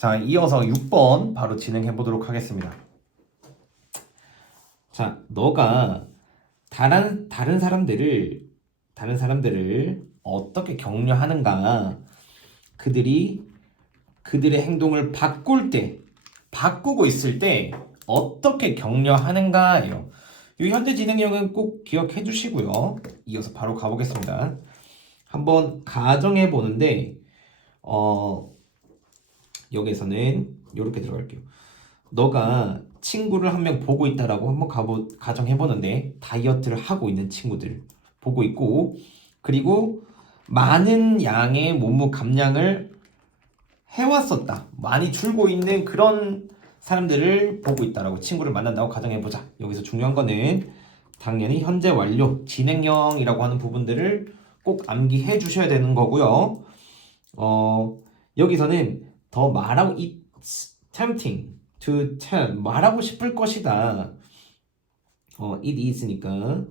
자, 이어서 6번 바로 진행해 보도록 하겠습니다. 자, 너가 다른 사람들을 어떻게 격려하는가? 그들의 행동을 바꾸고 있을 때 어떻게 격려하는가예요. 이 현재 진행형은 꼭 기억해 주시고요. 이어서 바로 가보겠습니다. 한번 가정해 보는데 여기서는 이렇게 들어갈게요. 너가 친구를 한 명 보고 있다라고 한번 가정해 보는데 다이어트를 하고 있는 친구들 보고 있고, 그리고 많은 양의 몸무 감량을 해왔었다, 많이 줄고 있는 그런 사람들을 보고 있다라고 친구를 만난다고 가정해 보자. 여기서 중요한 거는 당연히 현재 완료 진행형이라고 하는 부분들을 꼭 암기해 주셔야 되는 거고요. 여기서는 더 말하고 it's tempting to tell, 말하고 싶을 것이다. it is니까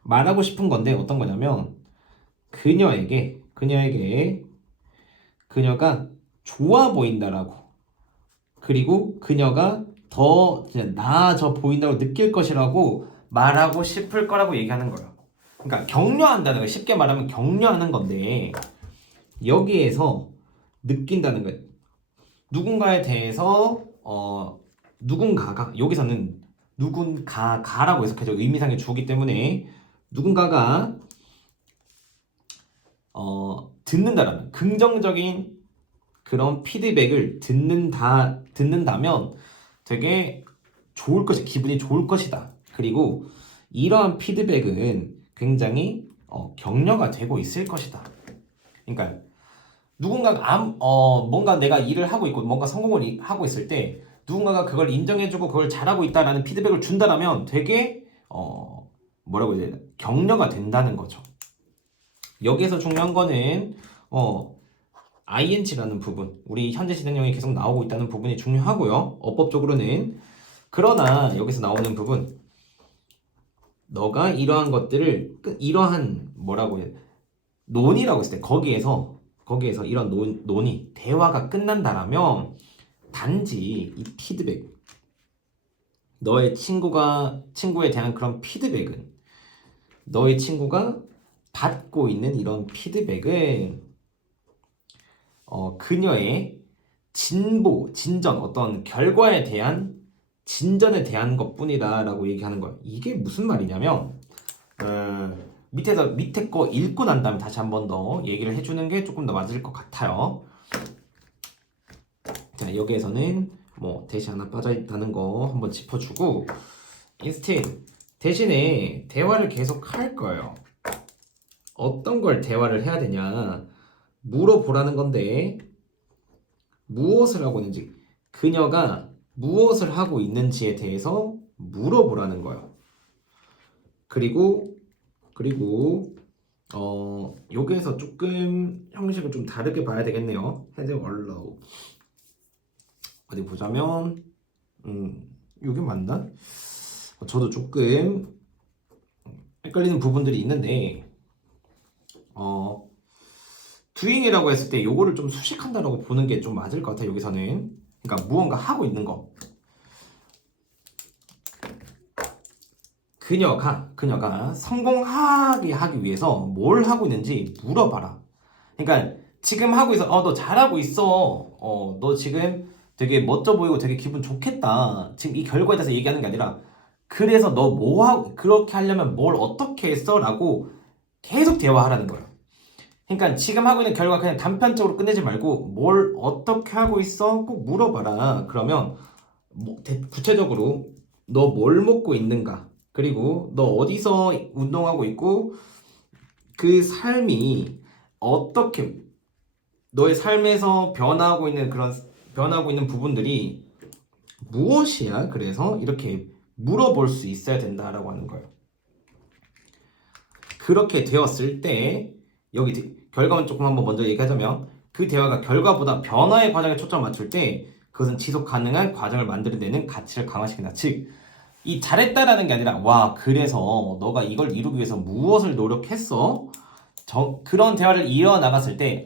말하고 싶은 건데 어떤 거냐면 그녀가 좋아 보인다라고, 그리고 그녀가 더 나아져 보인다고 느낄 것이라고 말하고 싶을 거라고 얘기하는 거예요. 그러니까 격려한다는 거, 쉽게 말하면 격려하는 건데 여기에서 느낀다는 거예요. 누군가에 대해서 누군가가, 여기서는 누군가라고 해석해서 의미상의 주어기 때문에 누군가가 듣는다라는 긍정적인 그런 피드백을 듣는다면 되게 기분이 좋을 것이다. 그리고 이러한 피드백은 굉장히 격려가 되고 있을 것이다. 그러니까 누군가가 뭔가 내가 일을 하고 있고 뭔가 성공을 하고 있을 때 누군가가 그걸 인정해주고 그걸 잘하고 있다라는 피드백을 준다라면 되게 뭐라고 해야 되나, 격려가 된다는 거죠. 여기에서 중요한 거는 ing라는 부분, 우리 현재 진행형이 계속 나오고 있다는 부분이 중요하고요. 어법적으로는. 그러나 여기서 나오는 부분, 너가 이러한 것들을 이러한 뭐라고 해야, 논의라고 했을 때 거기에서 이런 논의, 대화가 끝난다라면 단지 이 피드백, 너의 친구에 대한 그런 피드백은, 너의 친구가 받고 있는 이런 피드백은 그녀의 진전, 어떤 결과에 대한 진전에 대한 것뿐이다라고 얘기하는 거예요. 이게 무슨 말이냐면 밑에 거 읽고 난 다음에 다시 한 번 더 얘기를 해주는 게 조금 더 맞을 것 같아요. 자, 여기에서는 뭐 대시 하나 빠져있다는 거 한번 짚어주고, instead, 대신에 대화를 계속 할 거예요. 어떤 걸 대화를 해야 되냐, 물어보라는 건데 무엇을 하고 있는지, 그녀가 무엇을 하고 있는지에 대해서 물어보라는 거예요. 그리고 여기에서 조금 형식을 좀 다르게 봐야 되겠네요. 헤드 얼라우 어디 보자면 이게 맞나? 저도 조금 헷갈리는 부분들이 있는데 doing이라고 했을 때 요거를 좀 수식한다라고 보는 게 좀 맞을 것 같아요. 여기서는 그러니까 무언가 하고 있는 거, 그녀가 성공하게 하기 위해서 뭘 하고 있는지 물어봐라. 그러니까 지금 하고 있어, 너 잘하고 있어, 너 지금 되게 멋져 보이고 되게 기분 좋겠다, 지금 이 결과에 대해서 얘기하는 게 아니라 그래서 너 뭐 하고, 그렇게 하려면 뭘 어떻게 했어? 라고 계속 대화하라는 거예요. 그러니까 지금 하고 있는 결과 그냥 단편적으로 끝내지 말고 뭘 어떻게 하고 있어? 꼭 물어봐라. 그러면 구체적으로 너 뭘 먹고 있는가? 그리고 너 어디서 운동하고 있고 그 삶이 어떻게 너의 삶에서 변화하고 있는 부분들이 무엇이야? 그래서 이렇게 물어볼 수 있어야 된다라고 하는 거예요. 그렇게 되었을 때 여기 결과만 조금 한번 먼저 얘기하자면, 그 대화가 결과보다 변화의 과정에 초점을 맞출 때 그것은 지속 가능한 과정을 만들어내는 가치를 강화시킨다. 즉, 이 잘했다라는 게 아니라 와, 그래서 너가 이걸 이루기 위해서 무엇을 노력했어? 그런 대화를 이어나갔을 때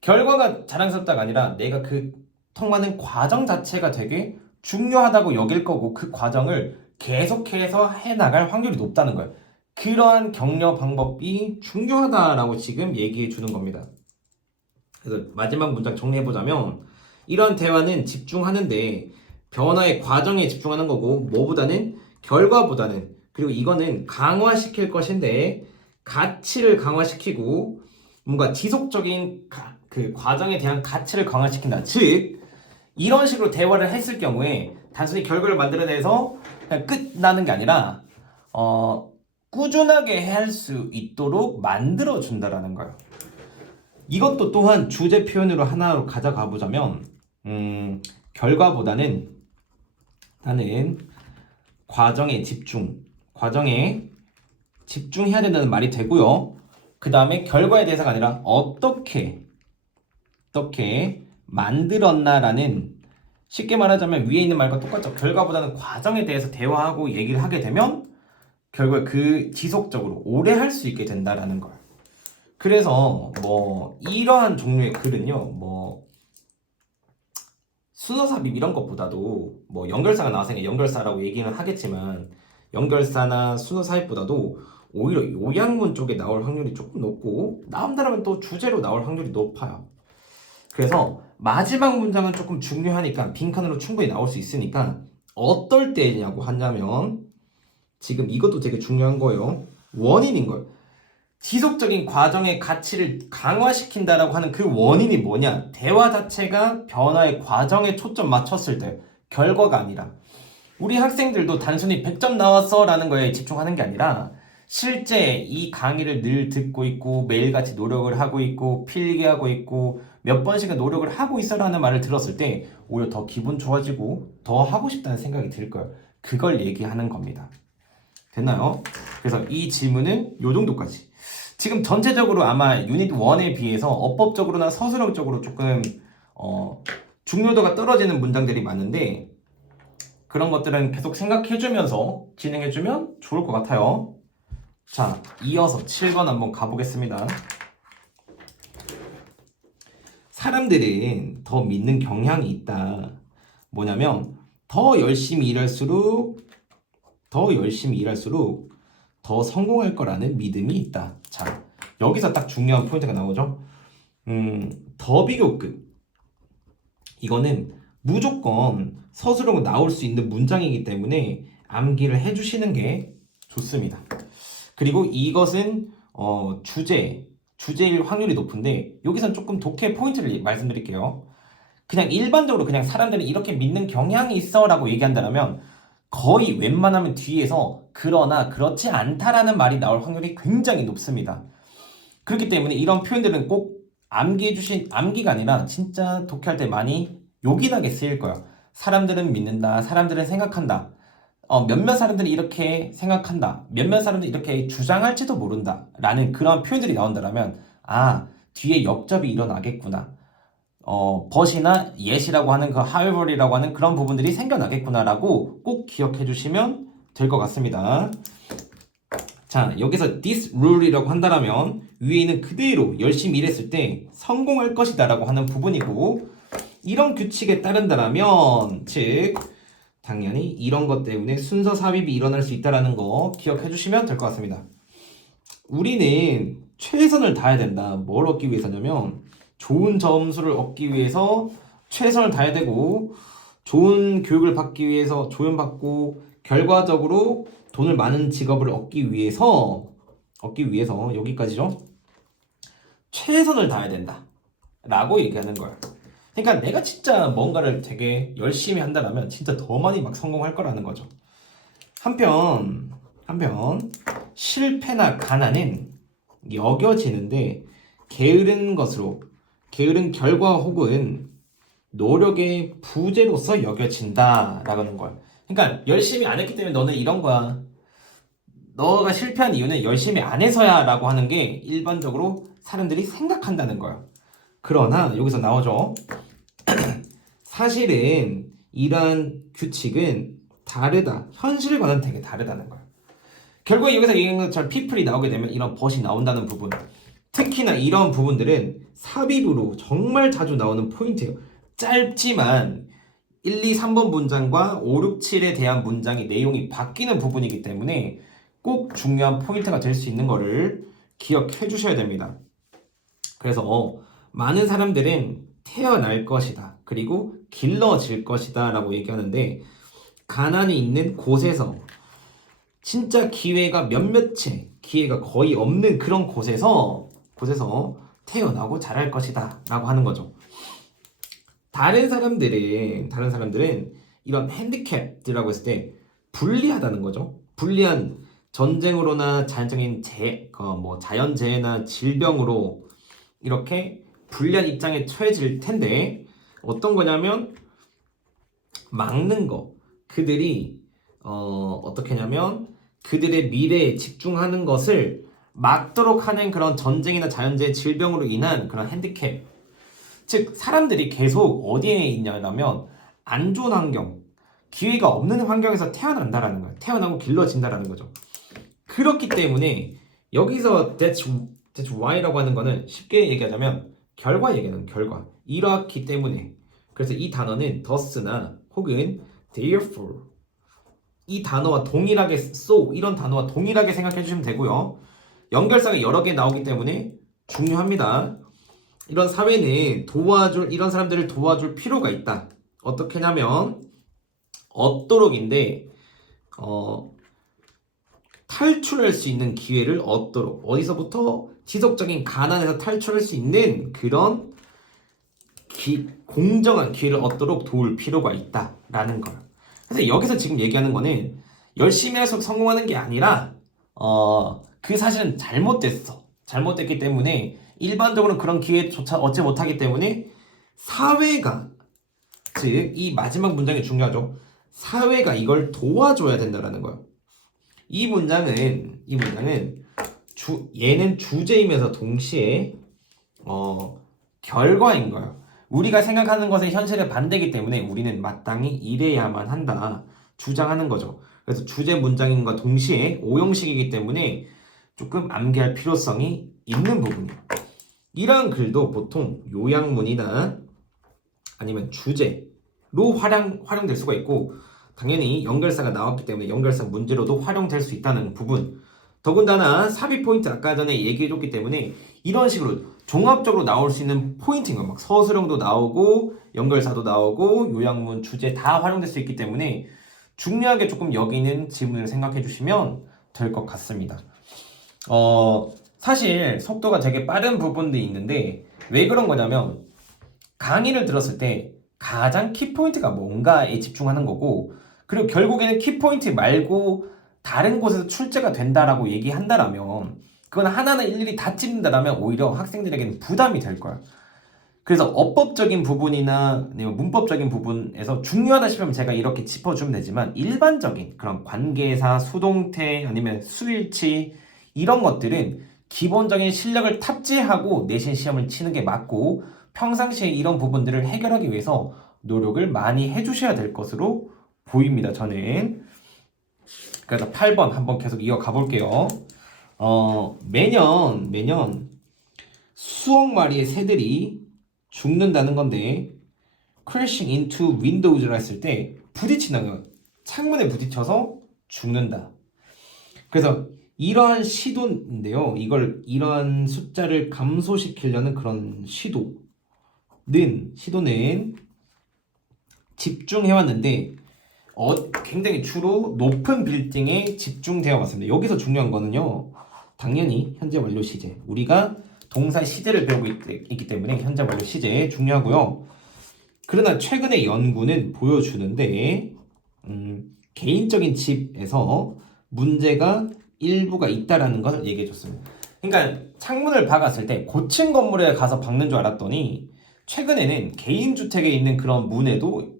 결과가 자랑스럽다가 아니라 내가 그 통하는 과정 자체가 되게 중요하다고 여길 거고 그 과정을 계속해서 해나갈 확률이 높다는 거예요. 그러한 격려 방법이 중요하다라고 지금 얘기해 주는 겁니다. 그래서 마지막 문장 정리해보자면 이런 대화는 집중하는데 변화의 과정에 집중하는 거고 뭐보다는 결과보다는 그리고 이거는 강화시킬 것인데 가치를 강화시키고 뭔가 지속적인 그 과정에 대한 가치를 강화시킨다. 즉 이런 식으로 대화를 했을 경우에 단순히 결과를 만들어내서 그냥 끝나는 게 아니라 꾸준하게 할 수 있도록 만들어준다라는 거예요. 이것도 또한 주제 표현으로 하나로 가져가 보자면 결과보다는 나는 과정에 집중해야 된다는 말이 되고요. 그 다음에 결과에 대해서가 아니라 어떻게 만들었나라는 쉽게 말하자면 위에 있는 말과 똑같죠. 결과보다는 과정에 대해서 대화하고 얘기를 하게 되면 결국에 그 지속적으로 오래 할 수 있게 된다라는 거예요. 그래서 뭐 이러한 종류의 글은요, 뭐 순서삽입 이런 것보다도 뭐 연결사가 나왔으니까 연결사라고 얘기는 하겠지만 연결사나 순서삽입보다도 오히려 요약문 쪽에 나올 확률이 조금 높고 나온다면 또 주제로 나올 확률이 높아요. 그래서 마지막 문장은 조금 중요하니까 빈칸으로 충분히 나올 수 있으니까 어떨 때냐고 한다면 지금 이것도 되게 중요한 거예요. 원인인 거예요. 지속적인 과정의 가치를 강화시킨다라고 하는 그 원인이 뭐냐? 대화 자체가 변화의 과정에 초점 맞췄을 때 결과가 아니라 우리 학생들도 단순히 100점 나왔어 라는 거에 집중하는 게 아니라 실제 이 강의를 늘 듣고 있고 매일같이 노력을 하고 있고 필기하고 있고 몇 번씩은 노력을 하고 있어 라는 말을 들었을 때 오히려 더 기분 좋아지고 더 하고 싶다는 생각이 들 거예요. 그걸 얘기하는 겁니다. 됐나요? 그래서 이 질문은 요 정도까지. 지금 전체적으로 아마 유닛 1에 비해서 어법적으로나 서술형적으로 조금 중요도가 떨어지는 문장들이 많은데 그런 것들은 계속 생각해주면서 진행해주면 좋을 것 같아요. 자, 이어서 7번 한번 가보겠습니다. 사람들은 더 믿는 경향이 있다. 뭐냐면 더 열심히 일할수록 더 성공할 거라는 믿음이 있다. 자, 여기서 딱 중요한 포인트가 나오죠. 더 비교급. 이거는 무조건 서술형으로 나올 수 있는 문장이기 때문에 암기를 해주시는 게 좋습니다. 그리고 이것은 주제일 확률이 높은데 여기선 조금 독해 포인트를 말씀드릴게요. 그냥 일반적으로 그냥 사람들이 이렇게 믿는 경향이 있어 라고 얘기한다면 거의 웬만하면 뒤에서 그러나 그렇지 않다라는 말이 나올 확률이 굉장히 높습니다. 그렇기 때문에 이런 표현들은 꼭 암기가 아니라 진짜 독해할 때 많이 요긴하게 쓰일 거예요. 사람들은 믿는다, 사람들은 생각한다. 몇몇 사람들이 이렇게 생각한다. 몇몇 사람들이 이렇게 주장할지도 모른다. 라는 그런 표현들이 나온다면 뒤에 역접이 일어나겠구나. but이나 yet이라고 하는 그 however이라고 하는 그런 부분들이 생겨나겠구나라고 꼭 기억해 주시면 될 것 같습니다. 자, 여기서 this rule이라고 한다면 위에 있는 그대로 열심히 일했을 때 성공할 것이다라고 하는 부분이고 이런 규칙에 따른다면 즉 당연히 이런 것 때문에 순서 삽입이 일어날 수 있다는 거 기억해 주시면 될 것 같습니다. 우리는 최선을 다해야 된다. 뭘 얻기 위해서냐면 좋은 점수를 얻기 위해서 최선을 다해야 되고 좋은 교육을 받기 위해서 조연받고 결과적으로 돈을 많은 직업을 얻기 위해서 여기까지죠. 최선을 다해야 된다 라고 얘기하는 거야. 그러니까 내가 진짜 뭔가를 되게 열심히 한다면 진짜 더 많이 막 성공할 거라는 거죠. 한편 실패나 가난은 여겨지는데 게으른 결과 혹은 노력의 부재로서 여겨진다라는 거야. 그러니까 열심히 안 했기 때문에 너는 이런 거야. 너가 실패한 이유는 열심히 안 해서야 라고 하는 게 일반적으로 사람들이 생각한다는 거야. 그러나 여기서 나오죠. 사실은 이러한 규칙은 다르다. 현실과는 되게 다르다는 거야. 결국에 여기서 얘기한 것처럼 people이 나오게 되면 이런 but이 나온다는 부분. 특히나 이런 부분들은 삽입으로 정말 자주 나오는 포인트예요. 짧지만 1, 2, 3번 문장과 5, 6, 7에 대한 문장의 내용이 바뀌는 부분이기 때문에 꼭 중요한 포인트가 될 수 있는 거를 기억해 주셔야 됩니다. 그래서 많은 사람들은 태어날 것이다. 그리고 길러질 것이다 라고 얘기하는데 가난이 있는 곳에서 진짜 기회가 몇몇 채, 기회가 거의 없는 그런 곳에서 태어나고 자랄 것이다 라고 하는 거죠. 다른 사람들은 이런 핸디캡이라고 했을 때 불리하다는 거죠. 불리한 전쟁으로나 자연적인 자연재해나 질병으로 이렇게 불리한 입장에 처해질 텐데 어떤 거냐면 막는 거. 그들이 어떻게 하냐면 그들의 미래에 집중하는 것을 막도록 하는 그런 전쟁이나 자연재해 질병으로 인한 그런 핸디캡. 즉 사람들이 계속 어디에 있냐면 안 좋은 환경, 기회가 없는 환경에서 태어난다라는 거예요. 태어나고 길러진다라는 거죠. 그렇기 때문에 여기서 that's why라고 하는 거는 쉽게 얘기하자면 결과 얘기하는 결과. 이렇기 때문에. 그래서 이 단어는 thus나 혹은 therefore 이 단어와 동일하게 so 이런 단어와 동일하게 생각해 주시면 되고요. 연결사가 여러 개 나오기 때문에 중요합니다. 이런 사회는 이런 사람들을 도와줄 필요가 있다. 어떻게 하냐면 얻도록인데 탈출할 수 있는 기회를 얻도록 어디서부터 지속적인 가난에서 탈출할 수 있는 그런 공정한 기회를 얻도록 도울 필요가 있다라는 걸. 그래서 여기서 지금 얘기하는 거는 열심히 해서 성공하는 게 아니라 그 사실은 잘못됐기 때문에 일반적으로 그런 기회조차 얻지 못하기 때문에 사회가 즉 이 마지막 문장이 중요하죠. 사회가 이걸 도와줘야 된다라는 거예요. 이 문장은 얘는 주제이면서 동시에 결과인 거예요. 우리가 생각하는 것의 현실에 반대이기 때문에 우리는 마땅히 이래야만 한다 주장하는 거죠. 그래서 주제 문장인과 동시에 오형식이기 때문에 조금 암기할 필요성이 있는 부분이에요. 이러한 글도 보통 요약문이나 아니면 주제로 활용될 수가 있고 당연히 연결사가 나왔기 때문에 연결사 문제로도 활용될 수 있다는 부분. 더군다나 삽입 포인트 아까 전에 얘기해줬기 때문에 이런 식으로 종합적으로 나올 수 있는 포인트인 거예요. 막 서술형도 나오고 연결사도 나오고 요약문, 주제 다 활용될 수 있기 때문에 중요하게 조금 여기는 지문을 생각해 주시면 될 것 같습니다. 사실 속도가 되게 빠른 부분도 있는데 왜 그런 거냐면 강의를 들었을 때 가장 키포인트가 뭔가에 집중하는 거고 그리고 결국에는 키포인트 말고 다른 곳에서 출제가 된다라고 얘기한다라면 그건 하나는 일일이 다 찝는다라면 오히려 학생들에게는 부담이 될 거야. 그래서 어법적인 부분이나 아니면 문법적인 부분에서 중요하다 싶으면 제가 이렇게 짚어주면 되지만 일반적인 그런 관계사, 수동태 아니면 수일치 이런 것들은 기본적인 실력을 탑재하고 내신 시험을 치는 게 맞고 평상시에 이런 부분들을 해결하기 위해서 노력을 많이 해주셔야 될 것으로 보입니다. 저는. 그래서 8번 한번 계속 이어가 볼게요. 매년 수억 마리의 새들이 죽는다는 건데 crashing into windows라 했을 때 부딪힌다는 거예요. 창문에 부딪혀서 죽는다. 그래서 이러한 시도인데요. 이러한 숫자를 감소시키려는 그런 시도는 집중해왔는데 굉장히 주로 높은 빌딩에 집중되어 왔습니다. 여기서 중요한 거는요. 당연히 현재 완료 시제. 우리가 동사 시제를 배우고 있기 때문에 현재 완료 시제 중요하고요. 그러나 최근의 연구는 보여주는데 개인적인 집에서 문제가 일부가 있다라는 것을 얘기해 줬습니다. 그러니까 창문을 박았을 때 고층 건물에 가서 박는 줄 알았더니 최근에는 개인 주택에 있는 그런 문에도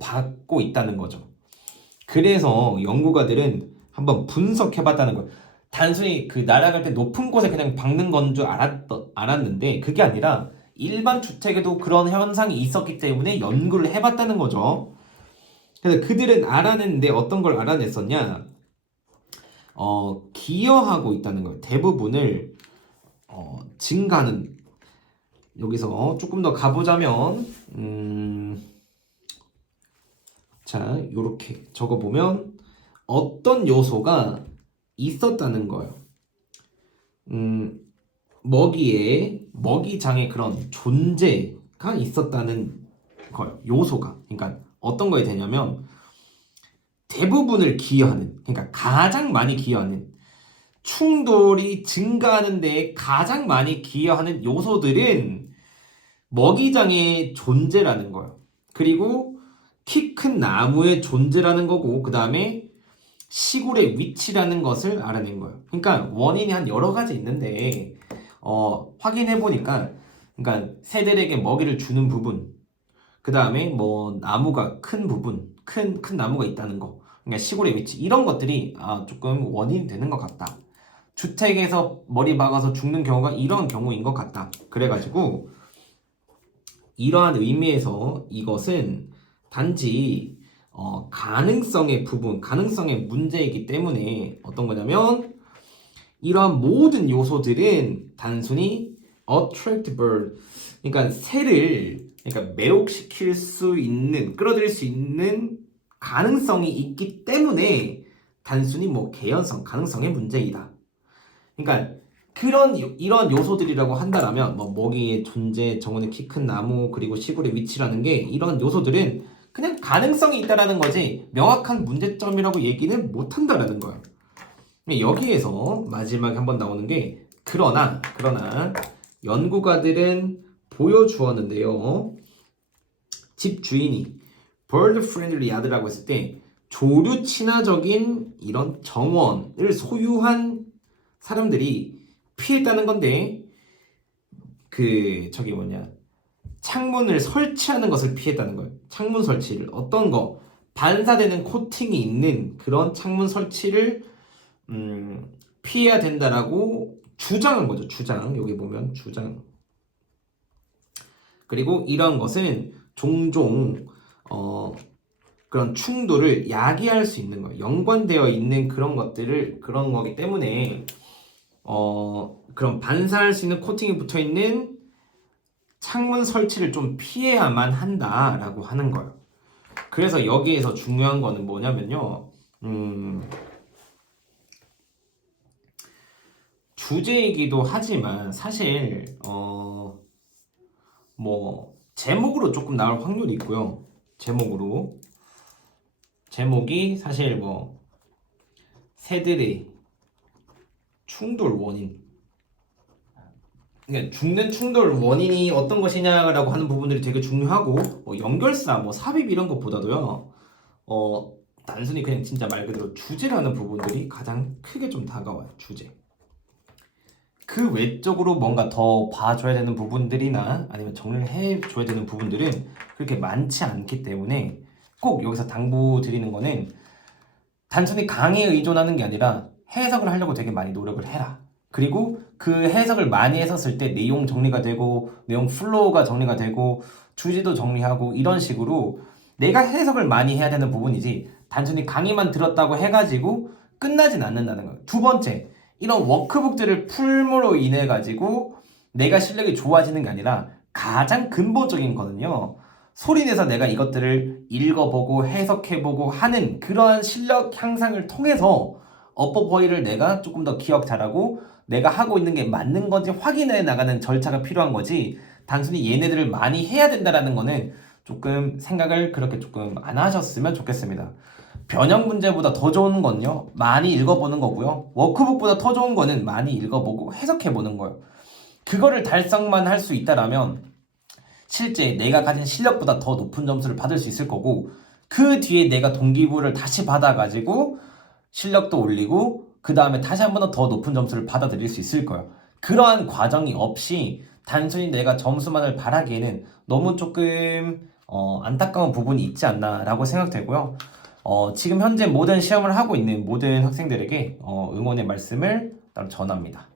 박고 있다는 거죠. 그래서 연구가들은 한번 분석해봤다는 거예요. 단순히 그 날아갈 때 높은 곳에 그냥 박는 건 줄 알았는데 그게 아니라 일반 주택에도 그런 현상이 있었기 때문에 연구를 해봤다는 거죠. 그래서 그들은 알아냈는데 어떤 걸 알아냈었냐? 기여하고 있다는 거예요. 대부분을 증가하는 여기서 조금 더 가보자면 자 요렇게 적어보면 어떤 요소가 있었다는 거예요. 먹이장의 그런 존재가 있었다는 거예요. 요소가. 그러니까 어떤 거에 되냐면 대부분을 기여하는, 그러니까 가장 많이 기여하는, 충돌이 증가하는 데에 가장 많이 기여하는 요소들은 먹이장의 존재라는 거예요. 그리고 키 큰 나무의 존재라는 거고, 그 다음에 시골의 위치라는 것을 알아낸 거예요. 그러니까 원인이 한 여러 가지 있는데 확인해 보니까, 그러니까 새들에게 먹이를 주는 부분, 그 다음에 뭐 나무가 큰 부분, 큰 나무가 있다는 거, 그러니까 시골의 위치, 이런 것들이 조금 원인이 되는 것 같다. 주택에서 머리 박아서 죽는 경우가 이런 경우인 것 같다. 그래가지고 이러한 의미에서 이것은 단지 가능성의 부분, 가능성의 문제이기 때문에 어떤 거냐면 이러한 모든 요소들은 단순히 attract bird, 그러니까 새를 매혹시킬 수 있는, 끌어들일 수 있는 가능성이 있기 때문에 단순히 뭐 개연성, 가능성의 문제이다. 그러니까 이런 요소들이라고 한다라면 뭐 먹이의 존재, 정원의 키 큰 나무, 그리고 시골의 위치라는 게, 이런 요소들은 그냥 가능성이 있다라는 거지 명확한 문제점이라고 얘기는 못 한다라는 거야. 여기에서 마지막에 한번 나오는 게 그러나 연구가들은 보여주었는데요. 집 주인이 bird friendly yard라고 했을 때 조류 친화적인 이런 정원을 소유한 사람들이 피했다는 건데, 창문을 설치하는 것을 피했다는 거예요. 창문 설치를, 어떤 거 반사되는 코팅이 있는 그런 창문 설치를 피해야 된다라고 주장한 거죠. 주장. 여기 보면 주장. 그리고 이런 것은 종종 그런 충돌을 야기할 수 있는 거예요. 연관되어 있는 그런 거기 때문에 그런 반사할 수 있는 코팅이 붙어 있는 창문 설치를 좀 피해야만 한다라고 하는 거예요. 그래서 여기에서 중요한 거는 뭐냐면요. 주제이기도 하지만 사실 뭐 제목으로 조금 나올 확률이 있고요. 제목이 사실 뭐 새들의 충돌 원인, 그러니까 죽는 충돌 원인이 어떤 것이냐라고 하는 부분들이 되게 중요하고, 연결사, 뭐 삽입 이런 것보다도요, 단순히 그냥 진짜 말 그대로 주제라는 부분들이 가장 크게 좀 다가와요. 주제. 그 외적으로 뭔가 더 봐줘야 되는 부분들이나 아니면 정리를 해줘야 되는 부분들은 그렇게 많지 않기 때문에 꼭 여기서 당부드리는 거는 단순히 강의에 의존하는 게 아니라 해석을 하려고 되게 많이 노력을 해라. 그리고 그 해석을 많이 했었을 때 내용 정리가 되고, 내용 플로우가 정리가 되고, 주제도 정리하고, 이런 식으로 내가 해석을 많이 해야 되는 부분이지 단순히 강의만 들었다고 해가지고 끝나진 않는다는 거예요. 두 번째, 이런 워크북들을 풀므로 인해 가지고 내가 실력이 좋아지는 게 아니라 가장 근본적인 거는요, 소리내서 내가 이것들을 읽어보고 해석해보고 하는 그러한 실력 향상을 통해서 어법어휘를 내가 조금 더 기억 잘하고 내가 하고 있는 게 맞는 건지 확인해 나가는 절차가 필요한 거지, 단순히 얘네들을 많이 해야 된다라는 거는 조금 생각을 그렇게 조금 안 하셨으면 좋겠습니다. 변형 문제보다 더 좋은 건요, 많이 읽어보는 거고요. 워크북보다 더 좋은 거는 많이 읽어보고 해석해보는 거예요. 그거를 달성만 할 수 있다라면 실제 내가 가진 실력보다 더 높은 점수를 받을 수 있을 거고, 그 뒤에 내가 동기부여를 다시 받아가지고 실력도 올리고 그 다음에 다시 한 번 더 높은 점수를 받아들일 수 있을 거예요. 그러한 과정이 없이 단순히 내가 점수만을 바라기에는 너무 조금 안타까운 부분이 있지 않나 라고 생각되고요. 지금 현재 모든 시험을 하고 있는 모든 학생들에게 응원의 말씀을 전합니다.